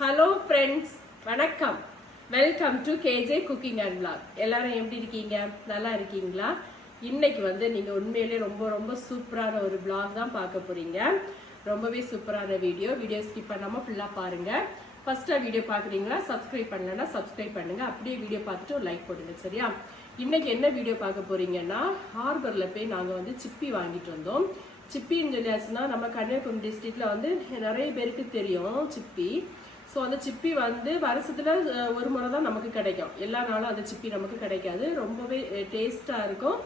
Hello friends வணக்கம். Welcome to KJ cooking and blog எல்லாரும் எப்படி இருக்கீங்க? நல்லா இருக்கீங்களா? இன்னைக்கு வந்து நீங்கள் உண்மையிலேயே ரொம்ப ரொம்ப சூப்பரான ஒரு பிளாக் தான் பார்க்க போறீங்க. ரொம்பவே சூப்பரான வீடியோ வீடியோ ஸ்கிப் பண்ணாமல் ஃபுல்லாக பாருங்க. ஃபஸ்ட்டாக வீடியோ பார்க்குறீங்களா? சப்ஸ்கிரைப் பண்ணலன்னா சப்ஸ்கிரைப் பண்ணுங்கள் அப்படியே வீடியோ பார்த்துட்டு ஒரு லைக் போடுங்க சரியா? இன்னைக்கு என்ன வீடியோ பார்க்க போறீங்கன்னா ஹார்பரில் போய் நாங்கள் வந்து சிப்பி வாங்கிட்டு வந்தோம். சிப்பின்னு சொல்லியாச்சுன்னா நம்ம கன்னியாகுமரி டிஸ்ட்ரிக்டில் வந்து நிறைய பேருக்கு தெரியும் சிப்பி. ஸோ அந்த சிப்பி வந்து வருஷத்தில் ஒரு முறை தான் நமக்கு கிடைக்கும். எல்லா நாளும் அந்த சிப்பி நமக்கு கிடைக்காது. ரொம்பவே டேஸ்ட்டாக இருக்கும்.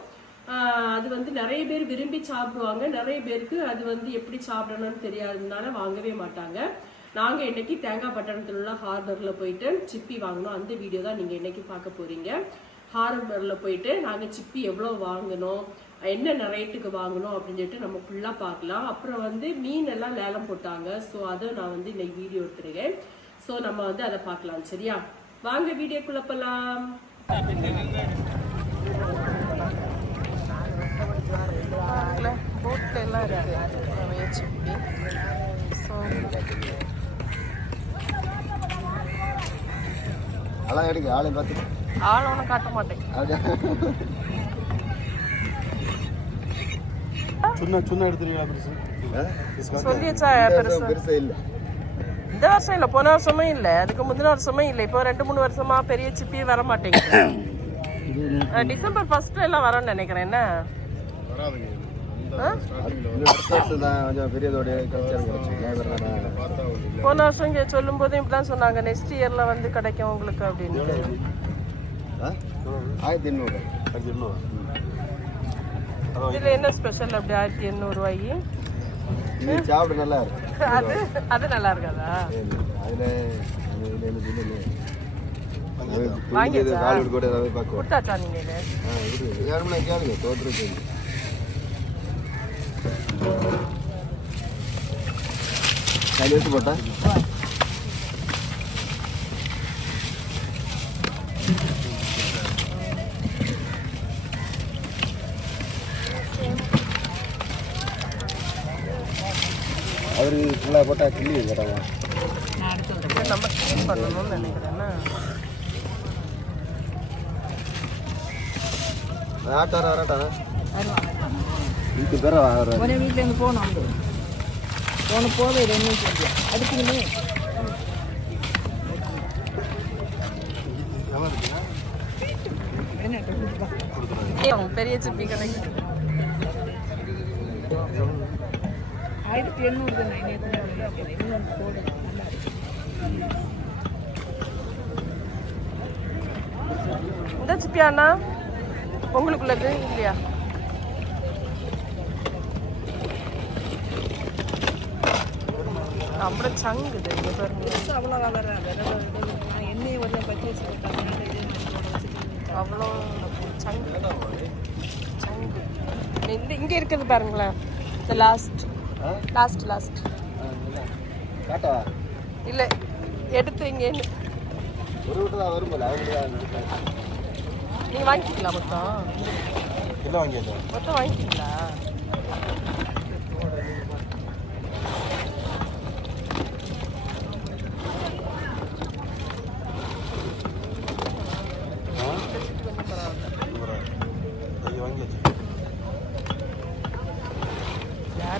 அது வந்து நிறைய பேர் விரும்பி சாப்பிடுவாங்க. நிறைய பேருக்கு அது வந்து எப்படி சாப்பிடணும்னு தெரியாததுனால வாங்கவே மாட்டாங்க. நாங்கள் இன்னைக்கு தேங்காய் பட்டணத்தில் உள்ள ஹார்பரில் போயிட்டு சிப்பி வாங்கினோம் அந்த வீடியோ தான் நீங்கள் இன்னைக்கு பார்க்க போறீங்க. ஹார்பரில் போயிட்டு நாங்கள் சிப்பி எவ்வளோ வாங்கினோம் என்ன ரேட்டுக்கு வாங்கணும் அப்படின்னு சொல்லிட்டு நம்ம ஃபுல்லாக பார்க்கலாம். அப்புறம் வந்து மீன் எல்லாம் லேலம் போட்டாங்க. ஸோ அதை நான் வந்து இன்னைக்கு வீடியோ எடுத்துருக்கேன். ஸோ நம்ம வந்து அதை பார்க்கலாம் சரியா? வாங்க வீடியோக்குள்ள போலாம். போட்ல எல்லாம் இருக்கு நிறைய சிப்பி ஸோ அதான் எடுங்க ஆளை பார்த்து. ஆள் ஒன்றும் காட்ட மாட்டேன். சுண்ண சுண்ண எடுத்துருவீங்களா பெருசு? சொல்லியாச்சா பெருசு? பெருசா இல்ல. இந்த வருஷம் இல்லை? போன வருஷமும் இல்லை. அதுக்கு முந்தின வருஷமும் இல்லை. இப்போ ரெண்டு மூணு வருஷமா பெரிய சிப்பி வர மாட்டேங்குது. டிசம்பர் ஃபர்ஸ்ட்ல எல்லாம் வரும்னு நினைக்கிறேன். என்ன? போன வருஷம் இங்கே சொல்லும் போதும் இப்படிதான் சொன்னாங்க. நெக்ஸ்ட் இயர்ல வந்து கிடைக்கும் உங்களுக்கு அப்படின்னு. ஆயிரத்தி எண்ணூறு. இதுல என்ன ஸ்பெஷல் அப்படி? ஆயிரத்தி எண்ணூறு ரூபாய்க்கு? இது சாப்பிட நல்லா இருக்கு. அது அது நல்லா இருக்காதா? கொடுத்தாச்சா நீங்க கேளுங்க தோற்று கையில் எடுத்து போட்டா ஃபுல்லாக போட்டால் கிள்ளி இது நம்ம க்ளீன் பண்ணணும்னு நினைக்கிறேன்னா ஆட்டாரா வராட்டாரா இதுக்கு பேர வர ஒரே வீட்டில் இருந்து போகணும் போன போது ரெண்டு பெரிய சிப்பி கிடைக்கும் ஆயிரத்தி எண்ணூறு தான் இன்னும் போடு இந்த சிப்பி அண்ணா உங்களுக்குள்ளது இல்லையா? அப்புறம் சங்குது இங்க பாருங்க. அவ்வளோ வளர நான் எண்ணெயை வந்து அவ்வளோ சங்கு. சங்கு. இந்த இங்க இருக்குது பாருங்களேன். இந்த லாஸ்ட் லாஸ்ட் லாஸ்ட் காட்டவா இல்ல எடுத்து இங்க ஒரு விட்டு தான் வரும் போல நீங்க வாங்கிக்கலாம் மொத்தம்? என்ன வாங்கியாச்சா மொத்தம் வாங்கிட்டீங்களா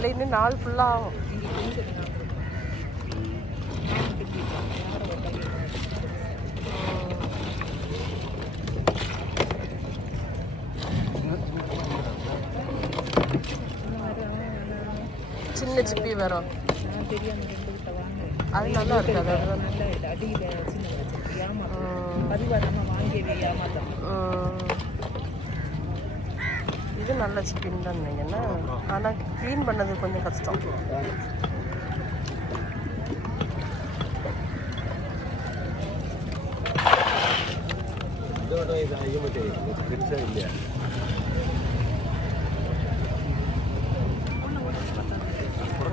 இன்னும் நாள் ஃபுல்லா ஆகும் சின்ன சிப்பி வரும் வாங்க அது நல்லா இருக்கு அது அது நல்ல இது அடியில் சின்ன பதிவாதாமல் வாங்கியவே ஏமாத்தம் உம். இது நல்ல சிப்பின்னு தான் நினைக்கிறேன்னா ஆனால் க்ளீன் பண்ணது கொஞ்சம் கஷ்டம்.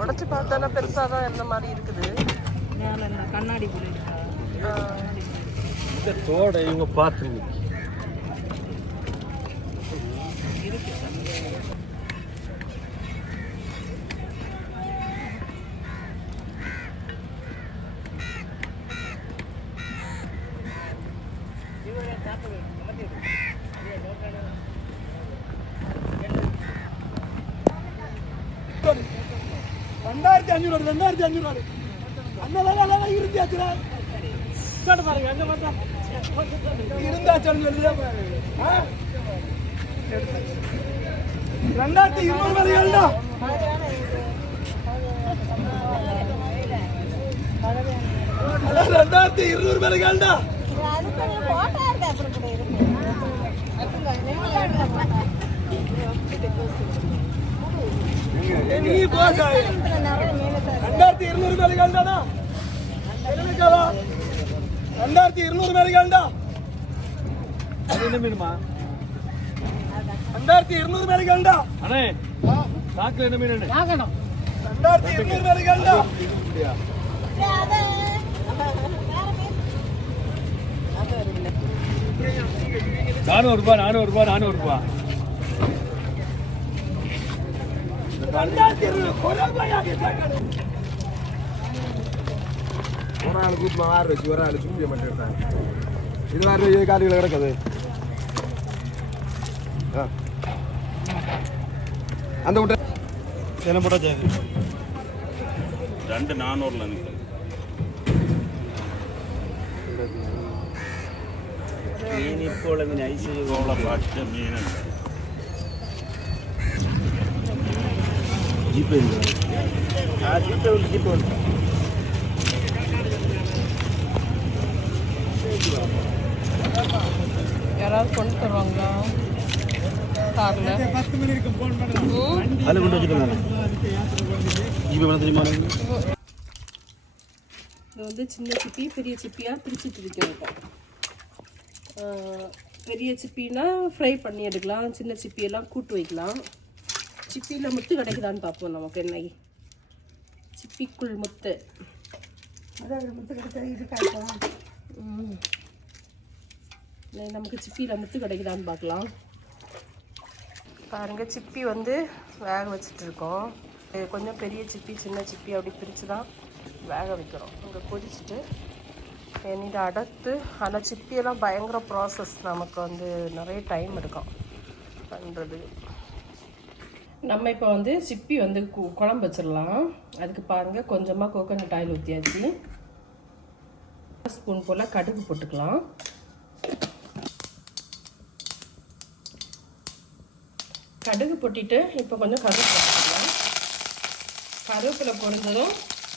உடச்சி பார்த்தானா பெருசாக தான் இருந்த மாதிரி இருக்குது. என்ன கண்ணாடி. இந்த தோட இவங்க பார்த்து ரெண்டாயிரத்தி அஞ்சூறு ரெண்டாயிரத்தி அஞ்சூறு அண்ணா இருந்தாச்சு பாருங்க இருந்தாச்சு சொல்லுதே ஆ? ரெண்டாயிரத்தி இருநூறு மதிகள்டா ரெண்டாயிரத்தி இருநூறு மதிகள்டா நீ போசா ரெண்டாயிரத்தி இருநூறு மதிகள்டாடா என்னக்கவா ரெண்டாயிரத்தி இருநூறு ரெண்டாயிரத்தி இருநூறு மதிகள்டா அண்ணே சாக்கில் என்ன மீன் ரெண்டாயிரத்தி இருநூறு மதிகள்டா நானூறு ரூபாய் நானூறு ரூபாய் நானூறு ரூபாய் ரெண்டாயிரத்தி இருநூறு ஒரே ரூபாயாக கேட்கணும் ஒரு ஆள் அந்த விட்ட என்ன போட்டா சரி രണ്ട് നാനൂറിലാണ് നിൽക്കുന്നത് മീനിപ്പോൾ എങ്ങനെ ഐസ് ഇതോളം പച്ച മീനുണ്ട് ജീപ്പ് ആ ജീപ്പ് ഉണ്ട് ജീപ്പ് ഉണ്ട് யாராவது கொண்டு தருவாங்களா கார்ல அதுல கொண்டு தெரியுமா இது வந்து சின்ன சிப்பி பெரிய சிப்பியாக பிரித்து வைக்கிறோம் பெரிய சிப்பினா ஃப்ரை பண்ணி எடுக்கலாம் சின்ன சிப்பியெல்லாம் கூட்டு வைக்கலாம். சிப்பியில் முத்து கிடைக்குதான்னு பார்ப்போம் நமக்கு என்னைக்கு சிப்பிக்குள் முத்து. நமக்கு சிப்பியில் முத்து கிடைக்குதான்னு பார்க்கலாம். பாருங்கள் சிப்பி வந்து வேக வச்சிட்ருக்கோம் இருக்கோம் கொஞ்சம் பெரிய சிப்பி சின்ன சிப்பி அப்படி பிரித்து தான் வேக வைக்கிறோம். இங்கே கொதிச்சுட்டு எண்ணிட்டு அடுத்து ஆனால் சிப்பியெல்லாம் பயங்கர ப்ராசஸ் நமக்கு வந்து நிறைய டைம் எடுக்கும். பண்ணுறது நம்ம இப்போ வந்து சிப்பி வந்து கு- குழம்பு வச்சிடலாம். அதுக்கு பாருங்கள் கொஞ்சமாக கோகோனட் ஆயில் ஊற்றியாச்சு ஸ்பூன் போல் கடுகு போட்டுக்கலாம். கடுகு பொட்டிட்டு இப்போ கொஞ்சம் கருவேப்பிலை போட்டுக்கலாம். கருவேப்பிலை பொருந்ததும்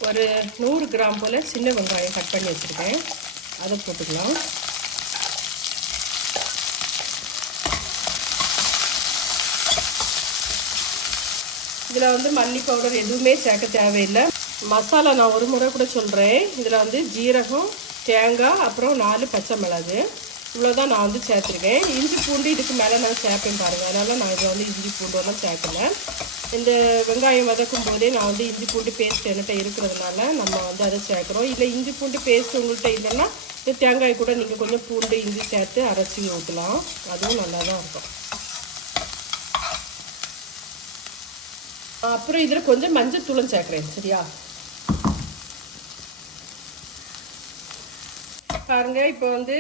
ஒரு நூறு கிராம் போல் சின்ன வெங்காயம் கட் பண்ணி வச்சுருக்கேன். அதை போட்டுக்கலாம். இதில் வந்து மல்லி பவுடர் எதுவுமே சேர்க்க தேவையில்லை. மசாலா நான் ஒரு முறை கூட சொல்கிறேன் இதில் வந்து ஜீரகம் தேங்காய் அப்புறம் நாலு பச்சை மிளகு. இவ்வளோதான் நான் வந்து சேர்த்துருக்கேன். இஞ்சி பூண்டு இதுக்கு மேலே நான் சேர்ப்பேன் பாருங்கள் அதனால் நான் இதை வந்து இஞ்சி பூண்டுலாம் சேர்க்கல. இந்த வெங்காயம் வதக்கும் போதே நான் வந்து இஞ்சி பூண்டு பேஸ்ட் என்கிட்ட இருக்கிறதுனால நம்ம வந்து அதை சேர்க்குறோம். இல்லை இஞ்சி பூண்டு பேஸ்ட் உங்கள்கிட்ட இல்லைன்னா இந்த தேங்காய் கூட நீங்கள் கொஞ்சம் பூண்டு இஞ்சி சேர்த்து அரைச்சி ஊற்றலாம் அதுவும் நல்லா தான் இருக்கும். அப்புறம் இதில் கொஞ்சம் மஞ்சள் தூளும் சேர்க்குறேன் சரியா? பாருங்க இப்போ வந்து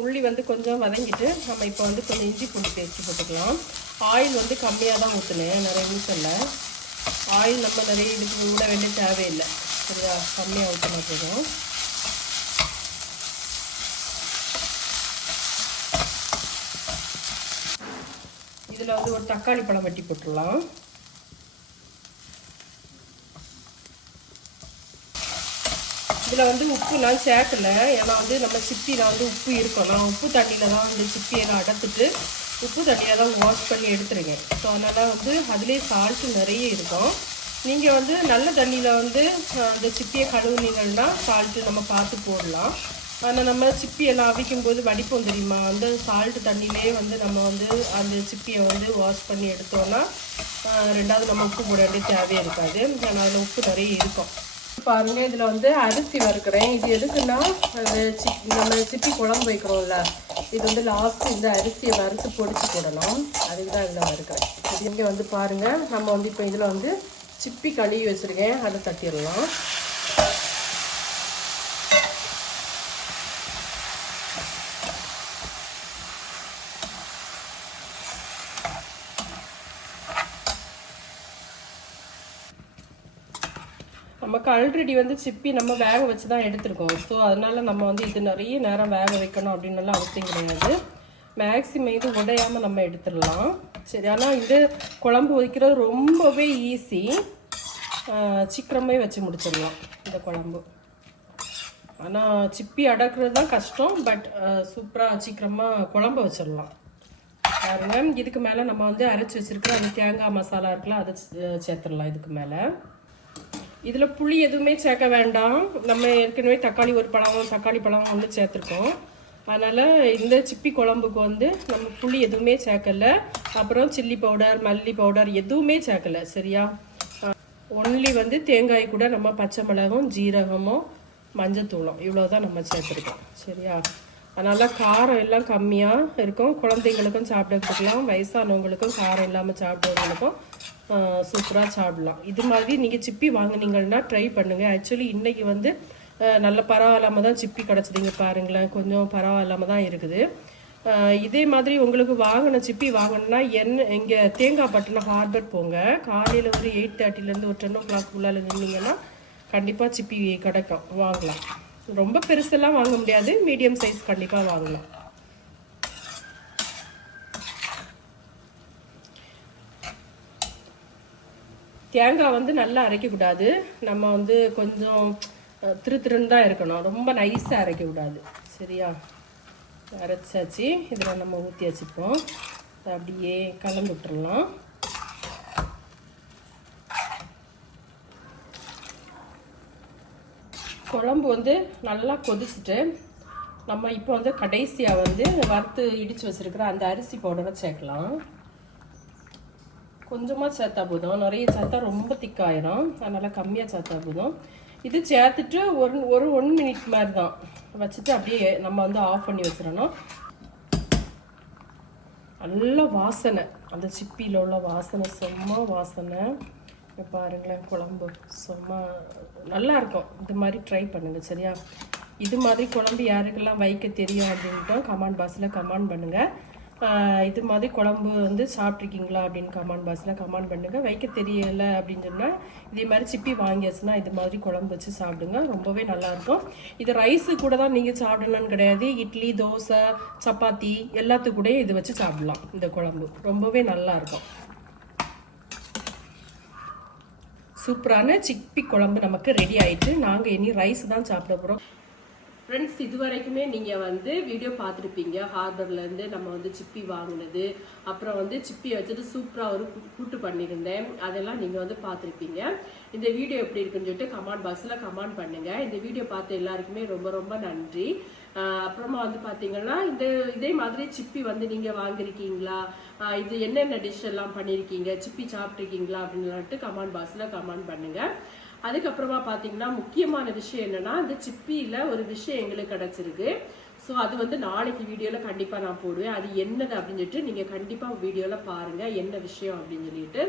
உள்ளி வந்து கொஞ்சம் வதங்கிட்டு நம்ம இப்போ வந்து கொஞ்சம் இஞ்சி பூண்டு பேஸ்ட் போட்டுக்கலாம். ஆயில் வந்து கம்மியாக தான் ஊற்றினேன் நிறைய ஊற்றல ஆயில் நம்ம நிறைய இதுக்கு விட வேண்டிய தேவையில்லை. சரியா? கம்மியாக ஊற்றினா போதும். இதில் வந்து ஒரு தக்காளி பழம் வெட்டி போட்டுடலாம். இதில் வந்து உப்பு நான் சேர்க்கல. ஏன்னா வந்து நம்ம சிப்பியில் வந்து உப்பு இருக்கும். நான் உப்பு தண்ணியில் தான் வந்து சிப்பியெல்லாம் அடத்துட்டு உப்பு தண்ணியில் தான் வாஷ் பண்ணி எடுத்துருக்கேன். ஸோ அதனால் வந்து அதுலேயே சால்ட்டு நிறைய இருக்கும். நீங்கள் வந்து நல்ல தண்ணியில் வந்து அந்த சிப்பியை கழுவுனீங்கன்னா சால்ட்டு நம்ம பார்த்து போடலாம். ஆனால் நம்ம சிப்பியெல்லாம் அவிக்கும் போது வடிப்போம் தெரியுமா? அந்த சால்ட்டு தண்ணியிலே வந்து நம்ம வந்து அந்த சிப்பியை வந்து வாஷ் பண்ணி எடுத்தோன்னா ரெண்டாவது நம்ம உப்பு போட வேண்டிய தேவையே இருக்காது. ஆனால் அதில் உப்பு நிறைய இருக்கும். பாருங்கள் இதில் வந்து அரிசி வறுக்கிறேன். இது எதுக்குன்னா சி நம்ம சிப்பி குழம்பு வைக்கிறோம்ல இது வந்து லாஸ்ட்டு இந்த அரிசியை வறுத்து பொடிச்சு போடணும். அதுக்கு தான் இதில் வறுக்கிறேன். இது இங்கே வந்து பாருங்கள் நம்ம வந்து இப்போ இதில் வந்து சிப்பி கழுவி வச்சுருக்கேன். அதை தட்டிடலாம். நமக்கு ஆல்ரெடி வந்து சிப்பி நம்ம வேக வச்சு தான் எடுத்திருக்கோம். ஸோ அதனால் நம்ம வந்து இது நிறைய நேரம் வேக வைக்கணும் அப்படின்னலாம் அவசியம் கிடையாது. மேக்ஸிமம் இது உடையாமல் நம்ம எடுத்துடலாம். சரி ஆனால் இது குழம்பு வைக்கிறது ரொம்பவே ஈஸி சீக்கிரமே வச்சு முடிச்சிடலாம் இந்த குழம்பு. ஆனால் சிப்பி அடக்குறது தான் கஷ்டம் பட் சூப்பராக சீக்கிரமாக குழம்பு வச்சிடலாம். பாருங்க இதுக்கு மேலே நம்ம வந்து அரைச்சி வச்சிருக்கிற அந்த தேங்காய் மசாலா இருக்குல்ல அதை சே- சேர்த்துடலாம் இதுக்கு மேலே. இதில் புளி எதுவுமே சேர்க்க வேண்டாம். நம்ம ஏற்கனவே தக்காளி ஒரு பழம் தக்காளி பழம் வந்து சேர்த்துருக்கோம். அதனால் இந்த சிப்பி குழம்புக்கு வந்து நம்ம புளி எதுவுமே சேர்க்கல. அப்புறம் சில்லி பவுடர் மல்லி பவுடர் எதுவுமே சேர்க்கல சரியா? ஒன்லி வந்து தேங்காய் கூட நம்ம பச்சை மிளகும் ஜீரகமும் மஞ்சத்தூளும் இவ்வளோ தான் நம்ம சேர்த்துருக்கோம் சரியா? அதனால் காரம் எல்லாம் கம்மியாக இருக்கும். குழந்தைங்களுக்கும் சாப்பிடறதுக்கலாம் வயசானவங்களுக்கும் காரம் இல்லாமல் சாப்பிட்றவங்களுக்கும் சூப்பராக சாப்பிடலாம். இது மாதிரி நீங்கள் சிப்பி வாங்குனீங்கன்னா ட்ரை பண்ணுங்கள் ஆக்சுவலி இன்றைக்கி வந்து நல்ல பரவாயில்லாமல் தான் சிப்பி கிடச்சிதிங்க பாருங்களேன். கொஞ்சம் பரவாயில்லாமல் தான் இருக்குது. இதே மாதிரி உங்களுக்கு வாங்கின சிப்பி வாங்கணும்னா என்ன இங்கே தேங்காய் பட்டினம் ஹார்பர் போங்க. காலையில் ஒரு எயிட் தேர்ட்டிலேருந்து ஒரு டென் ஓ கிளாக் உள்ளால் நின்னீங்கன்னா கண்டிப்பாக சிப்பி கிடைக்கும். வாங்கலாம். ரொம்ப பெருசெல்லாம் வாங்க முடியாது. மீடியம் சைஸ் கண்டிப்பாக வாங்கலாம் தேங்காய் வந்து நல்லா அரைக்கக்கூடாது. நம்ம வந்து கொஞ்சம் திரு திருன்னு தான் இருக்கணும். ரொம்ப நைஸாக அரைக்கக்கூடாது. சரியா? அரைச்சாச்சு. இதில் நம்ம ஊற்றி வச்சுப்போம். அப்படியே கலந்து விட்டுறலாம். குழம்பு வந்து நல்லா கொதிச்சுட்டு நம்ம இப்போ வந்து கடைசியாக வந்து வறுத்து இடித்து வச்சுருக்குற அந்த அரிசி பவுடரை சேர்க்கலாம். கொஞ்சமாக சேர்த்தா போதும். நிறைய சேர்த்தா ரொம்ப திக்காயிரும். அதனால் கம்மியாக சேர்த்தா போதும். இது சேர்த்துட்டு ஒரு ஒரு ஒன் மினிட் மாதிரி தான். வச்சுட்டு அப்படியே நம்ம வந்து ஆஃப் பண்ணி வச்சிடணும். நல்ல வாசனை. அந்த சிப்பியில் உள்ள வாசனை செம்ம வாசனை. பாருங்களேன் குழம்பு. சும்மா நல்லா இருக்கும். இது மாதிரி ட்ரை பண்ணுங்கள் சரியா? இது மாதிரி குழம்பு யாருக்கெல்லாம் வைக்க தெரியும் அப்படின்ட்டு கமெண்ட் பாக்ஸில் கமெண்ட் பண்ணுங்கள் இது மாதிரி குழம்பு வந்து சாப்பிட்ருக்கீங்களா அப்படின்னு கமெண்ட் பாக்ஸில் கமெண்ட் பண்ணுங்கள் வைக்க தெரியலை அப்படின்னு சொன்னால் இதே மாதிரி சிப்பி வாங்கியாச்சுன்னா இது மாதிரி குழம்பு வச்சு சாப்பிடுங்க. ரொம்பவே நல்லாயிருக்கும் இது ரைஸு கூட தான் நீங்கள் சாப்பிடணும்னு கிடையாது. இட்லி தோசை சப்பாத்தி எல்லாத்துக்கூடயும் இது வச்சு சாப்பிடலாம் இந்த குழம்பு. ரொம்பவே நல்லாயிருக்கும் இருக்கும் சூப்பரான சிப்பி குழம்பு நமக்கு ரெடி ஆயிட்டு நாங்கள் இனி ரைஸ் தான் சாப்பிட போகிறோம் ஃப்ரெண்ட்ஸ் இது வரைக்குமே நீங்கள் வந்து வீடியோ பார்த்துருப்பீங்க. ஹார்பர்லேருந்து நம்ம வந்து சிப்பி வாங்கினது அப்புறம் வந்து சிப்பியை வச்சுட்டு சூப்பராக ஒரு கூட்டு பண்ணியிருந்தேன். அதெல்லாம் நீங்கள் வந்து பார்த்துருப்பீங்க. இந்த வீடியோ எப்படி இருக்குன்னு சொல்லிட்டு கமெண்ட் பாக்ஸில் கமெண்ட் பண்ணுங்கள் இந்த வீடியோ பார்த்த எல்லாருக்குமே ரொம்ப ரொம்ப நன்றி. அப்புறமா வந்து பார்த்தீங்கன்னா இந்த இதே மாதிரி சிப்பி வந்து நீங்கள் வாங்கியிருக்கீங்களா? இது என்னென்ன டிஷ் எல்லாம் பண்ணியிருக்கீங்க? சிப்பி சாப்பிட்ருக்கீங்களா அப்படின்னு கமெண்ட் பாக்ஸில் கமெண்ட் பண்ணுங்கள் அதுக்கப்புறமா பார்த்தீங்கன்னா முக்கியமான விஷயம் என்னன்னா இந்த சிப்பியில் ஒரு விஷயம் எங்களுக்கு கிடச்சிருக்கு. ஸோ அது வந்து நாளைக்கு வீடியோவில் கண்டிப்பாக நான் போடுவேன். அது என்னது அப்படின்னு சொல்லிட்டு நீங்கள் கண்டிப்பாக வீடியோவில் பாருங்கள் என்ன விஷயம் அப்படின்னு சொல்லிட்டு.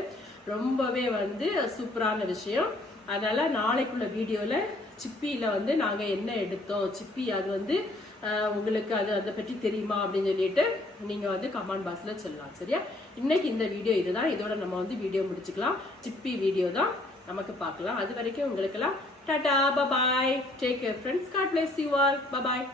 ரொம்பவே வந்து சூப்பரான விஷயம். அதனால் நாளைக்குள்ள வீடியோவில் சிப்பியில் வந்து நாங்கள் என்ன எடுத்தோம் சிப்பி அது வந்து உங்களுக்கு அது அதை பற்றி தெரியுமா அப்படின்னு சொல்லிட்டு நீங்கள் வந்து கமெண்ட் பாக்ஸில் சொல்லலாம் சரியா? இன்னைக்கு இந்த வீடியோ இதுதான். இதோட நம்ம வந்து வீடியோ முடிச்சுக்கலாம். சிப்பி வீடியோ தான். நமக்கு பார்க்கலாம். அது வரைக்கும் உங்களுக்கெல்லாம் tata bye bye. Take care friends God bless you all bye bye